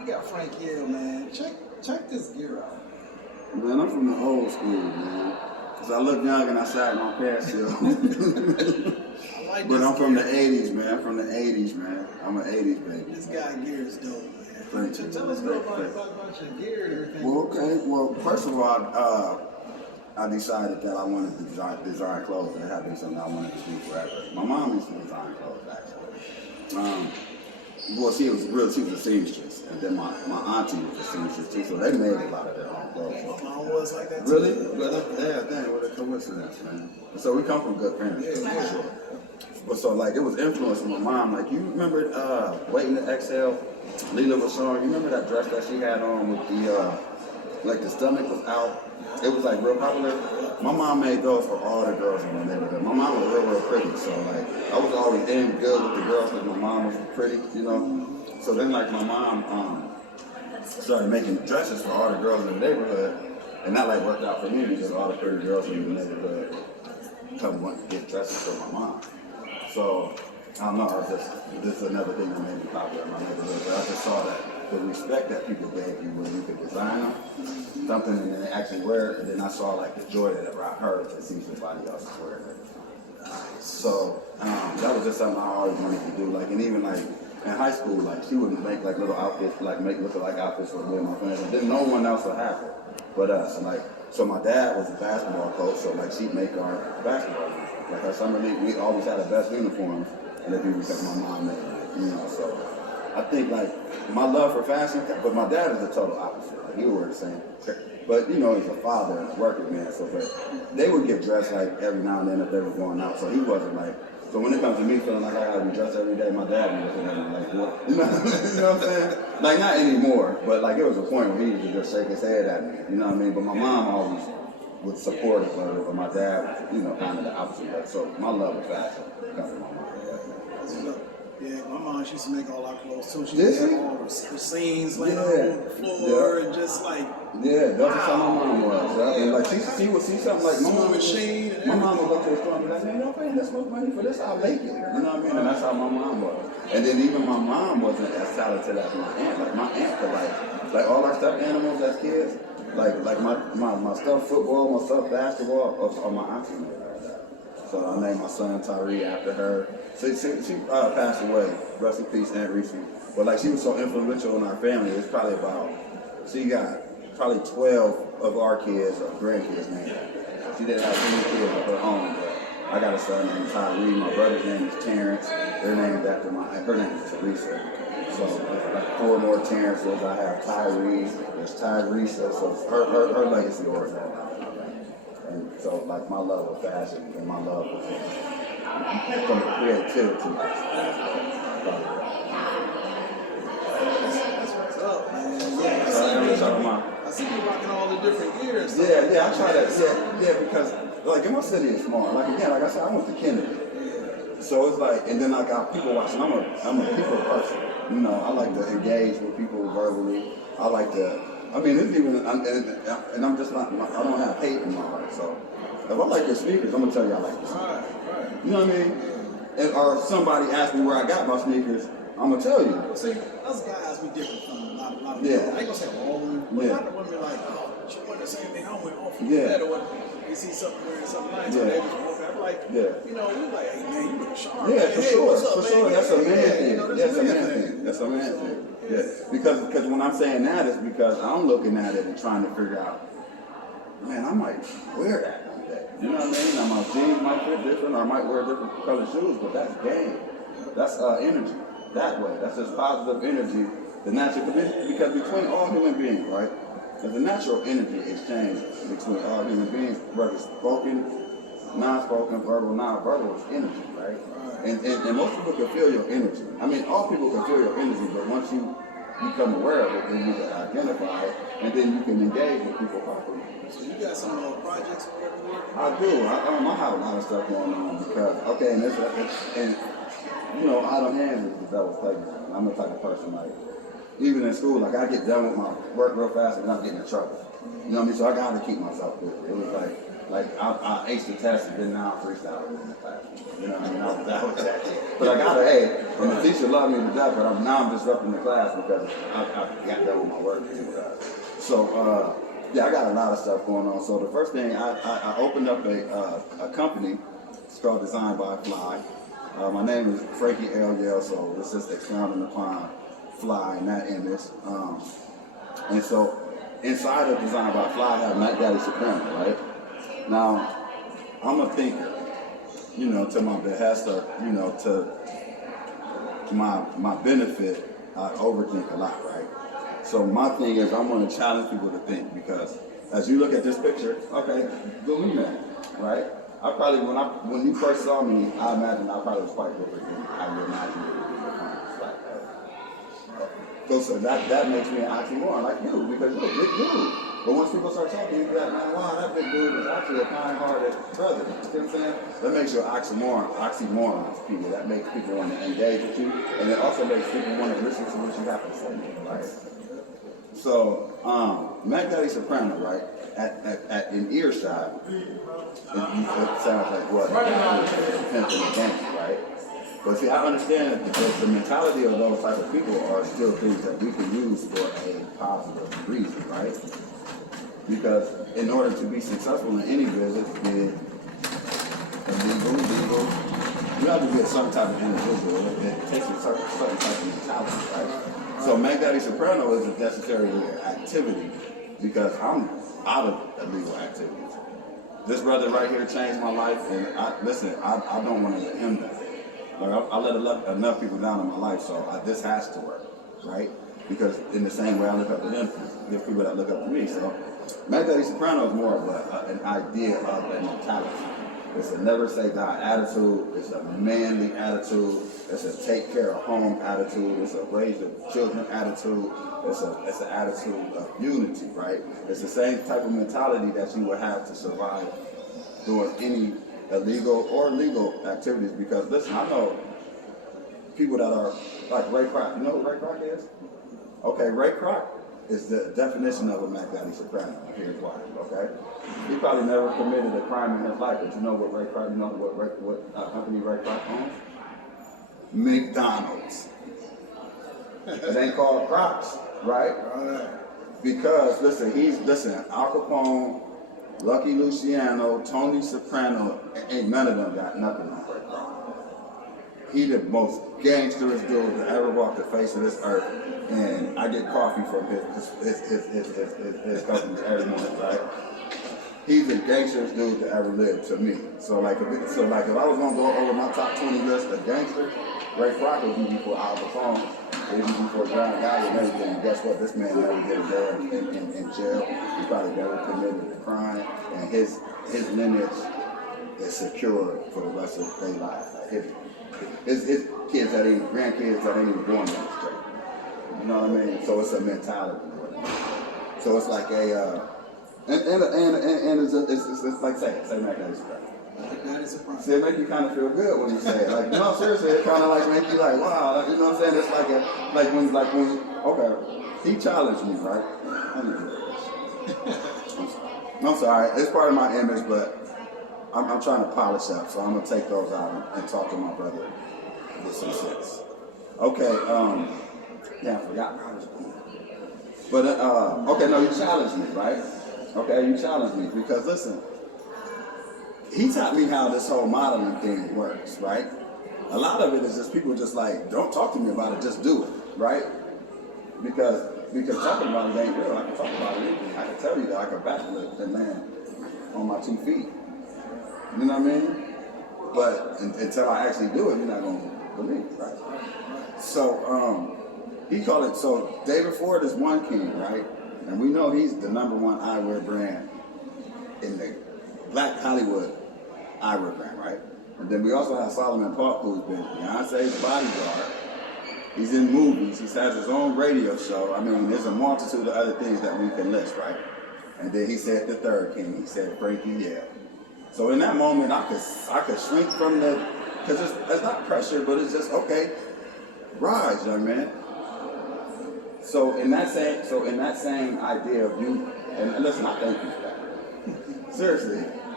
We got Frankie Yale, man. Check this gear out. Man, I'm from the old school, man. Cause I look young and I sat in my pants still. Like but I'm gear. from the 80s, man. I'm from the 80s, man. I'm an 80s baby. This guy gear is dope, man. Thank you. Tell us more about your gear and everything. Well, okay. Well, first of all, I decided that I wanted to design clothes. That had been something I wanted to do forever. My mom used to design clothes, actually. Well, she was a seamstress, and then my auntie was a seamstress too, so they made a lot of their own clothes. My mom was like that too. Really? Yeah, dang, what a coincidence, man. So we come from good parents, for sure. But so like it was influenced from my mom. Like you remember Waiting to Exhale, Lila Vachon, you remember that dress that she had on with the like the stomach was out? It was like real popular. My mom made those for all the girls in the neighborhood. My mom was real pretty, so like I was always in good with the girls because my mom was pretty, you know. So then like my mom started making dresses for all the girls in the neighborhood, and that like worked out for me because all the pretty girls in the neighborhood come want to get dresses for my mom. So I don't know, this is another thing that made me popular in my neighborhood. But I just saw that the respect that people gave you when you could design them, something and then they actually wear it, and then I saw like the joy that it brought her to see somebody else wearing it. So that was just something I always wanted to do. Like, and even like in high school, like she would make like little outfits, like make look like outfits for me and my friends, and then no one else would have it but us. Like, so my dad was a basketball coach, so like she'd make our basketball uniforms. Like our summer league, we always had the best uniforms, and it'd be because my mom made it, you know. So I think like my love for fashion, but my dad is the total opposite. Like he would wear the same, but you know he's a father and a working man. So but they would get dressed like every now and then if they were going out. So he wasn't like. So when it comes to me feeling like I gotta be dressed every day, my dad was looking at me like, what? You know what I'm saying? Like not anymore, but like it was a point where he used to just shake his head at me. You know what I mean? But my mom always was supportive of it, but my dad was, you know, kind of the opposite. So my love of fashion comes from my mom. Yeah, my mom, she used to make all our clothes too. She Did had she? all the scenes laying on the floor and just like. Yeah, that's how my mom was. Right? And like she would see something like my mom would go to the store and be like, man, y'all paying this much money for this, I'll make it. You know what I mean? And that's how my mom was. And then even my mom wasn't as talented as my aunt. Like my aunt could like all our stuffed animals as kids, like my stuffed football, my stuffed basketball, or my auntie made all that. So I named my son Tyree after her. She passed away. Rest in peace, Aunt Reese. But like she was so influential in our family. It's probably she got probably 12 of our kids or grandkids named after her. She didn't have any kids of her own, but I got a son named Tyree. My brother's name is Terrence. They're named after her name is Teresa. So there's like 4 more Terrences. I have Tyree. There's Tyresa. So her legacy goes on. And so like my love of fashion and my love of from the creativity. That's what's up, man. I see you rocking all the different gears. Yeah, I try that. Yeah, because like in my city is small. Like again, like I said, I went to Kennedy. So it's like, and then I got people watching. I'm a people person. You know, I like to engage with people verbally. I like to. I mean, it's even, and I'm just not. I don't have hate in my heart. So if I like your sneakers, I'm gonna tell you I like your sneakers. Right. You know what I mean? And or somebody asks me where I got my sneakers, I'm gonna tell you. See, us guys, we different from a lot of Yeah. people. I ain't gonna say all of them, but a lot of women are like, oh, she wearing the same thing I wear. Oh, from that, or what? They see something wearing something nice, or they just walk out. I'm like, you know, we like, hey man, you look sharp. Yeah, man. for Hey, sure, what's up, for man? sure. That's a man thing. You know, That's a man thing. That's a man thing. Yeah, because when I'm saying that, it's because I'm looking at it and trying to figure out, man, I might wear that one day. You know what I mean? Now my jeans might fit different, or I might wear different colored shoes, but that's game. That's energy. That way, that's just positive energy. The natural, because between all human beings, right? There's a natural energy exchange between all human beings, whether it's spoken, non-spoken, verbal, non-verbal, is energy, right? And most people can feel your energy. I mean, all people can feel your energy, but once you become aware of it, then you can identify it, and then you can engage with people properly. So you got some projects or whatever? I do. I have a lot of stuff going on because, okay, and you know, out of hands is the devil's playground. I'm the type of person like, even in school, like I get done with my work real fast and I'm getting in trouble. You know what I mean? So I got to keep myself busy. It was like, Like I aced the test and then now I'm freestyling in the class. You know what I mean? That was that. But I got an A, and the teacher loved me to death. But I'm disrupting the class because I got done with my work too fast. So yeah, I got a lot of stuff going on. So the first thing I opened up a company. It's called Design by Fly. My name is Frankie Yale, so it's just expounding upon Fly in that image. And so inside of Design by Fly, I have Mac Daddy Soprano, right? Now, I'm a thinker, you know, to my behest or, you know, to my benefit, I overthink a lot, right? So my thing is I'm going to challenge people to think because as you look at this picture, okay, go me man, right? I probably, when you first saw me, I imagine I probably was quite different than I would imagine you would be like, so that makes me an oxymoron like you, because you're a big dude. But once people start talking, you be like, man, wow, that big dude is actually a kind-hearted brother. You know what I'm saying? That makes you an oxymoron to people. That makes people want to engage with you. And it also makes people want to listen to what you have to say, right? So, Mac Daddy Soprano, right, at an earshot, it sounds like what? Pimping a game, right? But see, I understand that the mentality of those type of people are still things that we can use for a positive reason, right? Because in order to be successful in any business, be it illegal, you have to be a certain type of individual. It takes a certain type of mentality, right? So Mac Daddy Soprano is a necessary activity because I'm out of illegal activities. This brother right here changed my life, and I don't want to let him down. Like I let enough people down in my life, so this has to work, right? Because in the same way I look up to them, there's people that look up to me. So Mac Daddy Soprano is more of an idea of a mentality. It's a never say die attitude. It's a manly attitude. It's a take care of home attitude. It's a raise the children attitude. It's an attitude of unity, right? It's the same type of mentality that you would have to survive doing any illegal or legal activities. Because listen, I know people that are like Ray Kroc. You know what Ray Kroc is? Okay, Ray Kroc is the definition of a Mac Daddy Soprano. Here's why, okay? He probably never committed a crime in his life, but you know what Ray Kroc, you know what company Ray Kroc owns? McDonald's. It ain't called Crocs, right? Because, listen, Al Capone, Lucky Luciano, Tony Soprano, ain't none of them got nothing on Ray Kroc. He the most gangsterous dude to ever walk the face of this earth, and I get coffee from his company every morning, right? He's the gangsterest dude to ever live to me. So like if I was gonna go over my top 20 list of gangsters, Ray Kroc would be before Al Capone, would be before John Gotti and everything. And guess what? This man never did a day in jail. He probably never committed a crime, and his lineage is secure for the rest of their life. Like his kids that ain't grandkids that ain't even born that straight. You know what I mean? So it's a mentality. So it's like a and it's like say Mac Daddy Soprano. See, it make you kind of feel good when you say it. Like, no, seriously, it kind of like make you like, wow, you know what I'm saying? It's like when okay, he challenged me, right? I need to do this. I'm sorry, it's part of my image, but I'm trying to polish up, so I'm gonna take those out and talk to my brother with some sense. Okay, yeah, I forgot how I was doing. But okay, no, you challenged me, right? Okay, you challenged me because listen, he taught me how this whole modeling thing works, right? A lot of it is just people just like, don't talk to me about it, just do it, right? Because talking about it ain't real. I can talk about it anything. I can tell you that I can backflip and land on my 2 feet. You know what I mean? But until I actually do it, you're not gonna believe it, right? So he called it. So David Ford is one king, right? And we know he's the #1 eyewear brand in the Black Hollywood eyewear brand, right? And then we also have Solomon Paulk, who's been Beyonce's bodyguard. He's in movies. He has his own radio show. I mean, there's a multitude of other things that we can list, right? And then he said the third king. He said Frankie, Yale. So in that moment, I could shrink from the, because it's not pressure, but it's just, okay, rise, young man. So in that same idea of you, and listen, I thank you for that. Seriously,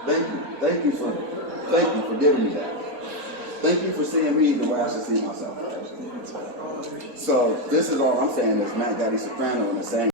Thank you for giving me that. Thank you for seeing me the way I should see myself. So this is all I'm saying is Mac Daddy Soprano in the same